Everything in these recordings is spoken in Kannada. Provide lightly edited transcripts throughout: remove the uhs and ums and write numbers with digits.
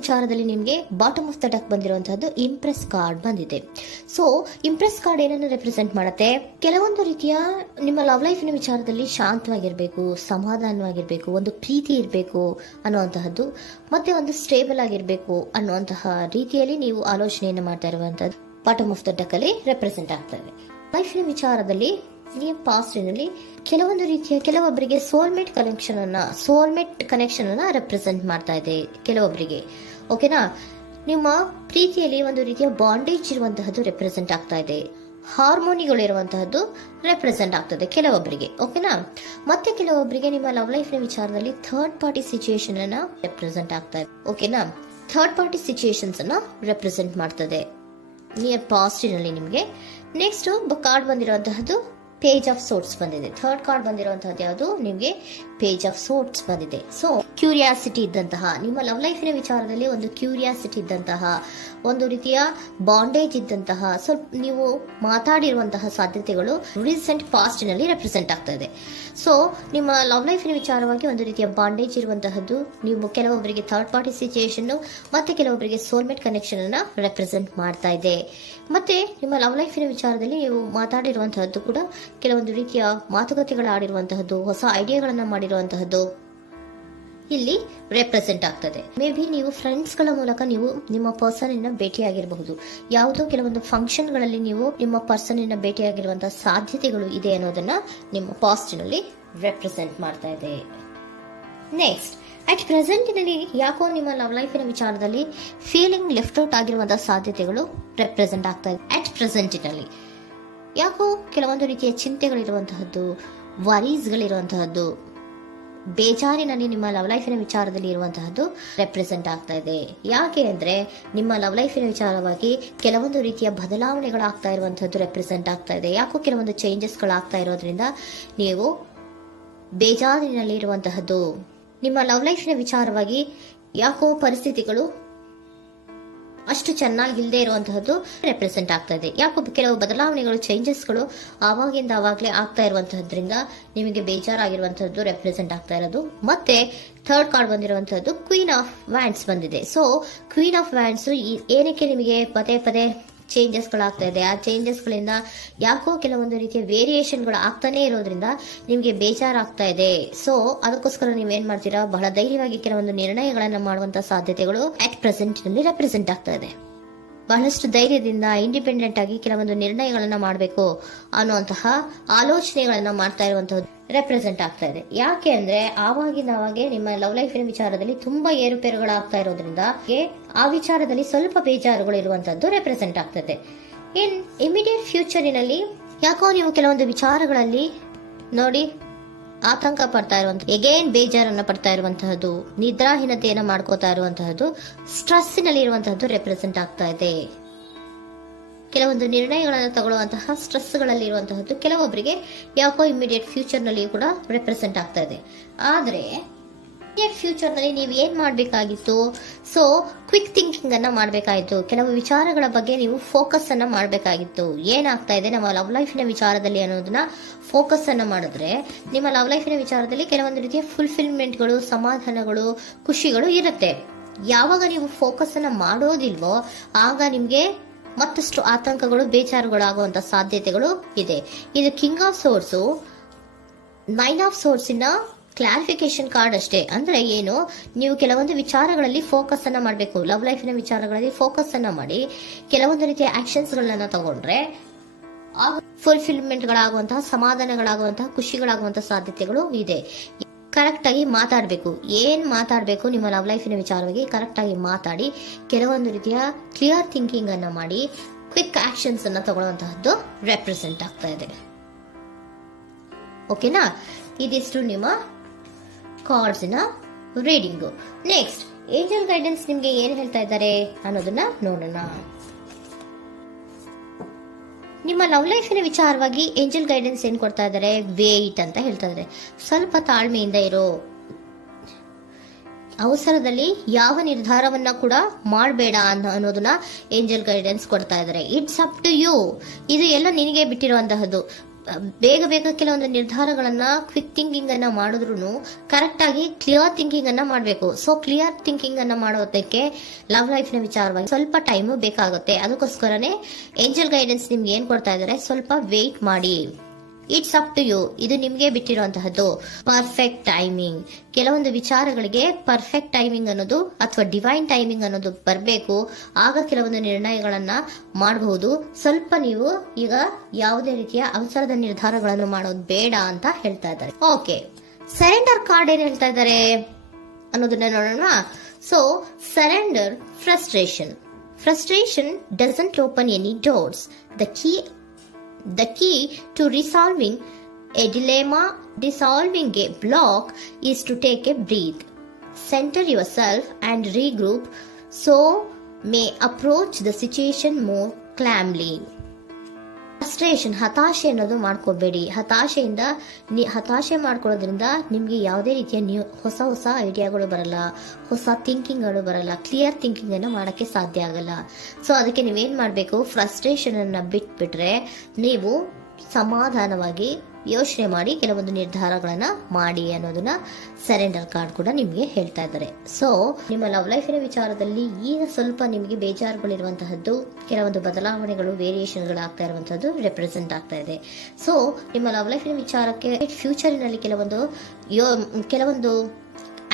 ವಿಚಾರದಲ್ಲಿ ನಿಮಗೆ ಬಾಟಮ್ ಆಫ್ ದ ಡೆಕ್ ಬಂದಿರುವಂತಹದ್ದು ಇಂಪ್ರೆಸ್ ಕಾರ್ಡ್ ಬಂದಿದೆ. ಸೊ ಇಂಪ್ರೆಸ್ ಕಾರ್ಡ್ ಏನನ್ನು ರೆಪ್ರೆಸೆಂಟ್ ಮಾಡುತ್ತೆ? ಕೆಲವೊಂದು ರೀತಿಯ ನಿಮ್ಮ ಲವ್ ಲೈಫಿನ ವಿಚಾರದಲ್ಲಿ ಶಾಂತವಾಗಿರ್ಬೇಕು, ಸಮಾಧಾನವಾಗಿರ್ಬೇಕು, ಒಂದು ಪ್ರೀತಿ ಇರಬೇಕು ಅನ್ನುವಂತಹದ್ದು, ಮತ್ತೆ ಒಂದು ಸ್ಟೇಬಲ್ ಆಗಿರ್ಬೇಕು ಅನ್ನುವಂತಹ ರೀತಿಯಲ್ಲಿ ನೀವು ಆಲೋಚನೆಯನ್ನು ಮಾಡ್ತಾ ಇರುವಂತಹದ್ದು ಬಾಟಮ್ ಆಫ್ ದ ಡೆಕ್ ಅಲ್ಲಿ ರೆಪ್ರೆಸೆಂಟ್ ಆಗ್ತದೆ. ಲೈಫಿನ ವಿಚಾರದಲ್ಲಿ ಪಾಸ್ಟಿನಲ್ಲಿ ಕೆಲವೊಂದು ರೀತಿಯ ಕೆಲವೊಬ್ಬರಿಗೆ ಸೋಲ್ಮೇಟ್ ಕನೆಕ್ಷನ್ ಅನ್ನ ರೆಪ್ರೆಸೆಂಟ್ ಮಾಡ್ತಾ ಇದೆ ಕೆಲವೊಬ್ಬರಿಗೆ. ಓಕೆನಾ? ನಿಮ್ಮ ಪ್ರೀತಿಯಲ್ಲಿ ಒಂದು ರೀತಿಯ ಬಾಂಡೇಜ್ ಇರುವಂತಹದ್ದು ರೆಪ್ರೆಸೆಂಟ್ ಆಗ್ತಾ ಇದೆ. ಹಾರ್ಮೋನಿಗಳು ಇರುವಂತಹದ್ದು ರೆಪ್ರೆಸೆಂಟ್ ಆಗ್ತದೆ ಕೆಲವೊಬ್ಬರಿಗೆ. ಓಕೆನಾ? ಮತ್ತೆ ಕೆಲವೊಬ್ಬರಿಗೆ ನಿಮ್ಮ ಲವ್ ಲೈಫ್ನ ವಿಚಾರದಲ್ಲಿ ಥರ್ಡ್ ಪಾರ್ಟಿ ಸಿಚುಯೇಷನ್ ಅನ್ನ ರೆಪ್ರೆಸೆಂಟ್ ಆಗ್ತಾ ಇದೆ. ಓಕೆನಾ? ಥರ್ಡ್ ಪಾರ್ಟಿ ಸಿಚುಯೇಷನ್ಸ್ ಅನ್ನ ರೆಪ್ರೆಸೆಂಟ್ ಮಾಡ್ತದೆ ನಿಯರ್ ಪಾಸ್ಟಿನಲ್ಲಿ ನಿಮಗೆ. ನೆಕ್ಸ್ಟ್ ಕಾರ್ಡ್ ಬಂದಿರುವಂತಹದ್ದು ಪೇಜ್ ಆಫ್ ಸೋರ್ಟ್ಸ್ ಬಂದಿದೆ. ಥರ್ಡ್ ಕಾರ್ಡ್ ಬಂದಿರುವಂತಹದ್ದು ಯಾವುದು? ನಿಮಗೆ ಪೇಜ್ ಆಫ್ ಸೋರ್ಟ್ಸ್ ಬಂದಿದೆ. ಸೊ ಕ್ಯೂರಿಯಾಸಿಟಿ ಇದ್ದಂತಹ, ನಿಮ್ಮ ಲವ್ ಲೈಫಿನ ವಿಚಾರದಲ್ಲಿ ಒಂದು ಕ್ಯೂರಿಯಾಸಿಟಿ ಇದ್ದಂತಹ, ಒಂದು ರೀತಿಯ ಬಾಂಡೇಜ್ ಇದ್ದಂತಹ, ಸ್ವಲ್ಪ ನೀವು ಮಾತಾಡಿರುವಂತಹ ಸಾಧ್ಯತೆಗಳು ರೀಸೆಂಟ್ ಪಾಸ್ಟಿನಲ್ಲಿ ರೆಪ್ರೆಸೆಂಟ್ ಆಗ್ತಾ ಇದೆ. ಸೊ ನಿಮ್ಮ ಲವ್ ಲೈಫಿನ ವಿಚಾರವಾಗಿ ಒಂದು ರೀತಿಯ ಬಾಂಡೇಜ್ ಇರುವಂತಹದ್ದು, ನೀವು ಕೆಲವೊಬ್ಬರಿಗೆ ಥರ್ಡ್ ಪಾರ್ಟಿ ಸಿಚುಯೇಷನ್ ಮತ್ತೆ ಕೆಲವೊಬ್ಬರಿಗೆ ಸೋಲ್ಮೇಟ್ ಕನೆಕ್ಷನ್ ಅನ್ನ ರೆಪ್ರೆಸೆಂಟ್ ಮಾಡ್ತಾ ಇದೆ. ಮತ್ತೆ ನಿಮ್ಮ ಲವ್ ಲೈಫಿನ ವಿಚಾರದಲ್ಲಿ ನೀವು ಮಾತಾಡಿರುವಂತಹದ್ದು ಕೂಡ ಕೆಲವೊಂದು ರೀತಿಯ ಮಾತುಕತೆಗಳು ಆಡಿರುವಂತಹದ್ದು, ಹೊಸ ಐಡಿಯಾಗಳನ್ನ ಮಾಡಿರುವಂತಹದ್ದು ಇಲ್ಲಿ ರೆಪ್ರೆಸೆಂಟ್ ಆಗ್ತದೆ. ಮೇ ಬಿ ನೀವು ಫ್ರೆಂಡ್ಸ್ ಗಳ ಮೂಲಕ ನೀವು ನಿಮ್ಮ ಪರ್ಸನ್ ಅನ್ನ ಭೇಟಿಯಾಗಿರಬಹುದು. ಯಾವುದೋ ಕೆಲವೊಂದು ಫಂಕ್ಷನ್ ಗಳಲ್ಲಿ ನೀವು ನಿಮ್ಮ ಪರ್ಸನ್ ಅನ್ನ ಭೇಟಿಯಾಗಿರುವಂತಹ ಸಾಧ್ಯತೆಗಳು ಇದೆ ಅನ್ನೋದನ್ನ ನಿಮ್ಮ ಪಾಸ್ಟ್ನಲ್ಲಿ ರೆಪ್ರೆಸೆಂಟ್ ಮಾಡ್ತಾ ಇದೆ. ನೆಕ್ಸ್ಟ್, ಅಟ್ ಪ್ರೆಸೆಂಟ್ನಲ್ಲಿ ಯಾಕೋ ನಿಮ್ಮ ಲವ್ ಲೈಫಿನ ವಿಚಾರದಲ್ಲಿ ಫೀಲಿಂಗ್ ಲೆಫ್ಟ್ ಔಟ್ ಆಗಿರುವಂತಹ ಸಾಧ್ಯತೆಗಳು ರೆಪ್ರೆಸೆಂಟ್ ಆಗ್ತಾ ಇದೆ. ಅಟ್ ಪ್ರೆಸೆಂಟ್ನಲ್ಲಿ ಯಾಕೋ ಕೆಲವೊಂದು ರೀತಿಯ ಚಿಂತೆಗಳಿರುವಂತಹದ್ದು, ವರೀಸ್ಗಳಿರುವಂತಹದ್ದು, ಬೇಜಾರಿನಲ್ಲಿ ನಿಮ್ಮ ಲವ್ ಲೈಫಿನ ವಿಚಾರದಲ್ಲಿ ಇರುವಂತಹದ್ದು ರೆಪ್ರೆಸೆಂಟ್ ಆಗ್ತಾ ಇದೆ. ಯಾಕೆ ಅಂದ್ರೆ ನಿಮ್ಮ ಲವ್ ಲೈಫಿನ ವಿಚಾರವಾಗಿ ಕೆಲವೊಂದು ರೀತಿಯ ಬದಲಾವಣೆಗಳಾಗ್ತಾ ಇರುವಂತಹದ್ದು ರೆಪ್ರೆಸೆಂಟ್ ಆಗ್ತಾ ಇದೆ. ಯಾಕೋ ಕೆಲವೊಂದು ಚೇಂಜಸ್ಗಳಾಗ್ತಾ ಇರೋದ್ರಿಂದ ನೀವು ಬೇಜಾರಿನಲ್ಲಿ ಇರುವಂತಹದ್ದು. ನಿಮ್ಮ ಲವ್ ಲೈಫಿನ ವಿಚಾರವಾಗಿ ಯಾಕೋ ಪರಿಸ್ಥಿತಿಗಳು ಅಷ್ಟು ಚೆನ್ನಾಗಿಲ್ಲದೆ ಇರುವಂತಹದ್ದು ರೆಪ್ರೆಸೆಂಟ್ ಆಗ್ತಾ ಇದೆ. ಯಾಕೋ ಕೆಲವು ಬದಲಾವಣೆಗಳು, ಚೇಂಜಸ್ಗಳು ಆವಾಗಿಂದ ಆವಾಗಲೇ ಆಗ್ತಾ ಇರುವಂತಹದ್ರಿಂದ ನಿಮಗೆ ಬೇಜಾರಾಗಿರುವಂತಹದ್ದು ರೆಪ್ರೆಸೆಂಟ್ ಆಗ್ತಾ ಇರೋದು. ಮತ್ತೆ ಥರ್ಡ್ ಕಾರ್ಡ್ ಬಂದಿರುವಂತಹದ್ದು ಕ್ವೀನ್ ಆಫ್ ವ್ಯಾಂಡ್ಸ್ ಬಂದಿದೆ. ಸೊ ಕ್ವೀನ್ ಆಫ್ ವ್ಯಾಂಡ್ಸ್ ಏನಕ್ಕೆ ನಿಮಗೆ ಪದೇ ಪದೇ ಚೇಂಜಸ್ಗಳಾಗ್ತಾ ಇದೆ? ಆ ಚೇಂಜಸ್ಗಳಿಂದ ಯಾಕೋ ಕೆಲವೊಂದು ರೀತಿಯ ವೇರಿಯೇಷನ್ಗಳು ಆಗ್ತಾನೆ ಇರೋದ್ರಿಂದ ನಿಮಗೆ ಬೇಜಾರಾಗ್ತಾ ಇದೆ. ಸೊ ಅದಕ್ಕೋಸ್ಕರ ನೀವೇನ್ ಮಾಡ್ತೀರಾ? ಬಹಳ ಧೈರ್ಯವಾಗಿ ಕೆಲವೊಂದು ನಿರ್ಣಯಗಳನ್ನ ಮಾಡುವಂತಹ ಸಾಧ್ಯತೆಗಳು ಅಟ್ ಪ್ರೆಸೆಂಟ್ ನಲ್ಲಿ ರೆಪ್ರೆಸೆಂಟ್ ಆಗ್ತಾ ಇದೆ. ಬಹಳಷ್ಟು ಧೈರ್ಯದಿಂದ ಇಂಡಿಪೆಂಡೆಂಟ್ ಆಗಿ ಕೆಲವೊಂದು ನಿರ್ಣಯಗಳನ್ನ ಮಾಡಬೇಕು ಅನ್ನುವಂತಹ ಆಲೋಚನೆಗಳನ್ನ ಮಾಡ್ತಾ ಇರುವಂತಹದ್ದು ರೆಪ್ರೆಸೆಂಟ್ ಆಗ್ತಾ ಇದೆ. ಯಾಕೆ ಅಂದ್ರೆ ಆವಾಗಿನಾವಾಗೆ ನಿಮ್ಮ ಲವ್ ಲೈಫಿನ ವಿಚಾರದಲ್ಲಿ ತುಂಬಾ ಏರುಪೇರುಗಳಾಗ್ತಾ ಇರೋದ್ರಿಂದ ಆ ವಿಚಾರದಲ್ಲಿ ಸ್ವಲ್ಪ ಬೇಜಾರುಗಳು ಇರುವಂತದ್ದು ರೆಪ್ರೆಸೆಂಟ್ ಆಗ್ತದೆ. ಇನ್ ಇಮಿಡಿಯೇಟ್ ಫ್ಯೂಚರಿನಲ್ಲಿ ಯಾಕೋ ನೀವು ಕೆಲವೊಂದು ವಿಚಾರಗಳಲ್ಲಿ ನೋಡಿ ಆತಂಕ ಪಡ್ತಾ ಇರುವಂತಹ, ಎಗೇನ್ ಬೇಜಾರನ್ನ ಪಡ್ತಾ ಇರುವಂತಹದ್ದು, ನಿದ್ರಾಹೀನತೆಯನ್ನ ಮಾಡ್ಕೋತಾ ಇರುವಂತಹದ್ದು, ಸ್ಟ್ರೆಸ್ಸಿನಲ್ಲಿ ಇರುವಂತಹದ್ದು ರೆಪ್ರೆಸೆಂಟ್ ಆಗ್ತಾ ಇದೆ. ಕೆಲವೊಂದು ನಿರ್ಣಯಗಳನ್ನು ತಗೊಳ್ಳುವಂತಹ ಸ್ಟ್ರೆಸ್ಗಳಲ್ಲಿ ಇರುವಂತಹದ್ದು ಕೆಲವೊಬ್ಬರಿಗೆ ಯಾಕೋ ಇಮಿಡಿಯೇಟ್ ಫ್ಯೂಚರ್ ನಲ್ಲಿ ಕೂಡ ರೆಪ್ರೆಸೆಂಟ್ ಆಗ್ತಾ ಇದೆ. ಆದ್ರೆ ಫ್ಯೂಚರ್ ನಲ್ಲಿ ನೀವು ಏನ್ ಮಾಡ್ಬೇಕಾಗಿತ್ತು? ಸೊ ಕ್ವಿಕ್ ಥಿಂಕಿಂಗ್ ಅನ್ನ ಮಾಡ್ಬೇಕಾಗಿತ್ತು. ಕೆಲವು ವಿಚಾರಗಳ ಬಗ್ಗೆ ನೀವು ಫೋಕಸ್ ಅನ್ನ ಮಾಡ್ಬೇಕಾಗಿತ್ತು. ಏನಾಗ್ತಾ ಇದೆ ನಮ್ಮ ಲವ್ ಲೈಫಿನ ವಿಚಾರದಲ್ಲಿ ಅನ್ನೋದನ್ನ ಫೋಕಸ್ ಅನ್ನ ಮಾಡಿದ್ರೆ ನಿಮ್ಮ ಲವ್ ಲೈಫಿನ ವಿಚಾರದಲ್ಲಿ ಕೆಲವೊಂದು ರೀತಿಯ ಫುಲ್ಫಿಲ್ಮೆಂಟ್ಗಳು, ಸಮಾಧಾನಗಳು, ಖುಷಿಗಳು ಇರುತ್ತೆ. ಯಾವಾಗ ನೀವು ಫೋಕಸ್ ಅನ್ನ ಮಾಡೋದಿಲ್ವೋ ಆಗ ನಿಮ್ಗೆ ಮತ್ತಷ್ಟು ಆತಂಕಗಳು, ಬೇಜಾರುಗಳು ಆಗುವಂತ ಸಾಧ್ಯತೆಗಳು ಇದೆ. ಇದು king of swords, nine of swords ಇನ್ನ ಕ್ಲಾರಿಫಿಕೇಶನ್ ಕಾರ್ಡ್ ಅಷ್ಟೇ. ಅಂದ್ರೆ ಏನು? ನೀವು ಕೆಲವೊಂದು ವಿಚಾರಗಳಲ್ಲಿ ಫೋಕಸ್ ಅನ್ನ ಮಾಡಬೇಕು. ಲವ್ ಲೈಫಿನ ವಿಚಾರಗಳಲ್ಲಿ ಫೋಕಸ್ ಅನ್ನ ಮಾಡಿ ಕೆಲವೊಂದು ರೀತಿಯ ಆಕ್ಷನ್ಸ್ ಗಳನ್ನ ತಗೊಂಡ್ರೆ ಫುಲ್ಫಿಲ್ಮೆಂಟ್ ಗಳಾಗುವಂತಹ, ಸಮಾಧಾನಗಳಾಗುವಂತಹ, ಖುಷಿಗಳಾಗುವಂತಹ ಸಾಧ್ಯತೆಗಳು ಇದೆ. ಕರೆಕ್ಟ್ ಆಗಿ ಮಾತಾಡಬೇಕು. ಏನ್ ಮಾತಾಡಬೇಕು ನಿಮ್ಮ ಲವ್ ಲೈಫಿನ ವಿಚಾರವಾಗಿ ಕರೆಕ್ಟ್ ಆಗಿ ಮಾತಾಡಿ ಕೆಲವೊಂದು ರೀತಿಯ ಕ್ಲಿಯರ್ ಥಿಂಕಿಂಗ್ ಅನ್ನ ಮಾಡಿ ಕ್ವಿಕ್ ಆಕ್ಷನ್ಸ್ ಅನ್ನ ತಗೊಳ್ಳುವಂತಹದ್ದು ರೆಪ್ರೆಸೆಂಟ್ ಆಗ್ತಾ ಇದೆ. ಓಕೆನಾ? ಇದಿಷ್ಟು ನಿಮ್ಮ ಕಾರ್ಡ್ಸ್ ನ ರೀಡಿಂಗು. ನೆಕ್ಸ್ಟ್, ಏಂಜಲ್ ಗೈಡೆನ್ಸ್ ನಿಮ್ಗೆ ಏನ್ ಹೇಳ್ತಾ ಇದ್ದಾರೆ ಅನ್ನೋದನ್ನ ನೋಡೋಣ. ನಿಮ್ಮ ಲವ್ ಲೈಫಿನ ವಿಚಾರವಾಗಿ ಏಂಜಲ್ ಗೈಡೆನ್ಸ್ ಏನ್ ಕೊಡ್ತಾ ಇದ್ದಾರೆ? ವೇಟ್ ಅಂತ ಹೇಳ್ತಾ ಇದ್ದಾರೆ. ಸ್ವಲ್ಪ ತಾಳ್ಮೆಯಿಂದ ಇರೋ, ಅವಸರದಲ್ಲಿ ಯಾವ ನಿರ್ಧಾರವನ್ನ ಕೂಡ ಮಾಡಬೇಡ ಅನ್ನೋದನ್ನ ಏಂಜಲ್ ಗೈಡೆನ್ಸ್ ಕೊಡ್ತಾ ಇದ್ದಾರೆ. It's up to you. ಇದು ಎಲ್ಲ ನಿನಗೆ ಬಿಟ್ಟಿರುವಂತಹದ್ದು. ಬೇಗ ಬೇಗ ಕೆಲವೊಂದು ನಿರ್ಧಾರಗಳನ್ನ ಕ್ವಿಕ್ ಥಿಂಕಿಂಗ್ ಅನ್ನ ಮಾಡಿದ್ರು ಕರೆಕ್ಟ್ ಆಗಿ ಕ್ಲಿಯರ್ ಥಿಂಕಿಂಗ್ ಅನ್ನ ಮಾಡಬೇಕು. ಸೊ ಕ್ಲಿಯರ್ ಥಿಂಕಿಂಗ್ ಅನ್ನ ಮಾಡೋದಕ್ಕೆ ಲವ್ ಲೈಫ್ ನ ವಿಚಾರವಾಗಿ ಸ್ವಲ್ಪ ಟೈಮ್ ಬೇಕಾಗುತ್ತೆ. ಅದಕ್ಕೋಸ್ಕರನೇ ಏಂಜಲ್ ಗೈಡೆನ್ಸ್ ನಿಮ್ಗೆ ಏನ್ ಕೊಡ್ತಾ ಇದಾರೆ, ಸ್ವಲ್ಪ ವೇಟ್ ಮಾಡಿ. ಇಟ್ಸ್ ಅಪ್ ಟು ಯು, ಇದು ನಿಮ್ಗೆ ಬಿಟ್ಟಿರುವಂತಹದ್ದು. ಪರ್ಫೆಕ್ಟ್ ಟೈಮಿಂಗ್, ಕೆಲವೊಂದು ವಿಚಾರಗಳಿಗೆ ಪರ್ಫೆಕ್ಟ್ ಟೈಮಿಂಗ್ ಅನ್ನೋದು ಅಥವಾ ಡಿವೈನ್ ಟೈಮಿಂಗ್ ಅನ್ನೋದು ಬರಬೇಕು. ಆಗ ಕೆಲವೊಂದು ನಿರ್ಣಯಗಳನ್ನ ಮಾಡಬಹುದು. ಸ್ವಲ್ಪ ನೀವು ಈಗ ಯಾವುದೇ ರೀತಿಯ ಅವಸರದ ನಿರ್ಧಾರಗಳನ್ನು ಮಾಡೋದು ಬೇಡ ಅಂತ ಹೇಳ್ತಾ ಇದ್ದಾರೆ. ಓಕೆ, ಸರೆಂಡರ್ ಕಾರ್ಡ್ ಏನ್ ಹೇಳ್ತಾ ಇದ್ದಾರೆ ಅನ್ನೋದನ್ನ ನೋಡೋಣ. So surrender frustration doesn't open any doors. The key to resolving a dilemma, dissolving a block, is to take a breath, center yourself and regroup so may approach the situation more calmly. Frustration, ಹತಾಶೆ ಅನ್ನೋದು ಮಾಡ್ಕೋಬೇಡಿ. ಹತಾಶೆ ಮಾಡ್ಕೊಳ್ಳೋದ್ರಿಂದ ನಿಮ್ಗೆ ಯಾವುದೇ ರೀತಿಯ ಹೊಸ ಐಡಿಯಾಗಳು ಬರಲ್ಲ, ಹೊಸ ಥಿಂಕಿಂಗ್ಗಳು ಬರಲ್ಲ, ಕ್ಲಿಯರ್ ಥಿಂಕಿಂಗ್ ಅನ್ನ ಮಾಡಕ್ಕೆ ಸಾಧ್ಯ ಆಗಲ್ಲ. ಸೊ ಅದಕ್ಕೆ ನೀವೇನ್ ಮಾಡ್ಬೇಕು, ಫ್ರಸ್ಟ್ರೇಷನ್ ಅನ್ನ ಬಿಟ್ಬಿಟ್ರೆ ನೀವು ಸಮಾಧಾನವಾಗಿ ಯೋಚನೆ ಮಾಡಿ ಕೆಲವೊಂದು ನಿರ್ಧಾರಗಳನ್ನ ಮಾಡಿ ಅನ್ನೋದನ್ನ ಸರೆಂಡರ್ ಕಾರ್ಡ್ ಕೂಡ ನಿಮ್ಗೆ ಹೇಳ್ತಾ ಇದ್ದಾರೆ. ಸೊ ನಿಮ್ಮ ಲವ್ ಲೈಫಿನ ವಿಚಾರದಲ್ಲಿ ಈಗ ಸ್ವಲ್ಪ ನಿಮಗೆ ಬೇಜಾರುಗಳಿರುವಂತಹದ್ದು, ಕೆಲವೊಂದು ಬದಲಾವಣೆಗಳು, ವೇರಿಯೇಷನ್ಗಳು ಆಗ್ತಾ ಇರುವಂತಹದ್ದು ರೆಪ್ರೆಸೆಂಟ್ ಆಗ್ತಾ ಇದೆ. ಸೊ ನಿಮ್ಮ ಲವ್ ಲೈಫಿನ ವಿಚಾರಕ್ಕೆ ಫ್ಯೂಚರಿನಲ್ಲಿ ಕೆಲವೊಂದು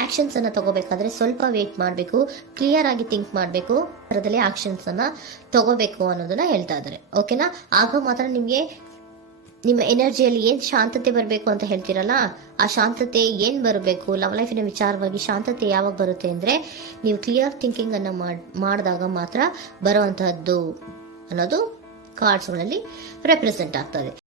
ಆಕ್ಷನ್ಸ್ ಅನ್ನ ತಗೋಬೇಕಾದ್ರೆ ಸ್ವಲ್ಪ ವೇಟ್ ಮಾಡಬೇಕು, ಕ್ಲಿಯರ್ ಆಗಿ ಥಿಂಕ್ ಮಾಡಬೇಕು, ಅದರಲ್ಲಿ ಆಕ್ಷನ್ಸ್ ಅನ್ನ ತಗೋಬೇಕು ಅನ್ನೋದನ್ನ ಹೇಳ್ತಾ ಇದ್ದಾರೆ. ಓಕೆನಾ? ಆಗ ಮಾತ್ರ ನಿಮ್ಗೆ ನಿಮ್ಮ ಎನರ್ಜಿಯಲ್ಲಿ ಏನ್ ಶಾಂತತೆ ಬರಬೇಕು ಅಂತ ಹೇಳ್ತೀರಲ್ಲ, ಆ ಶಾಂತತೆ ಏನ್ ಬರಬೇಕು, ಲವ್ ಲೈಫಿನ ವಿಚಾರವಾಗಿ ಶಾಂತತೆ ಯಾವಾಗ ಬರುತ್ತೆ ಅಂದ್ರೆ ನೀವು ಕ್ಲಿಯರ್ ಥಿಂಕಿಂಗ್ ಅನ್ನ ಮಾಡಿದಾಗ ಮಾತ್ರ ಬರುವಂತಹದ್ದು ಅನ್ನೋದು ಕಾರ್ಡ್ಸ್ಗಳಲ್ಲಿ ರೆಪ್ರೆಸೆಂಟ್ ಆಗ್ತದೆ.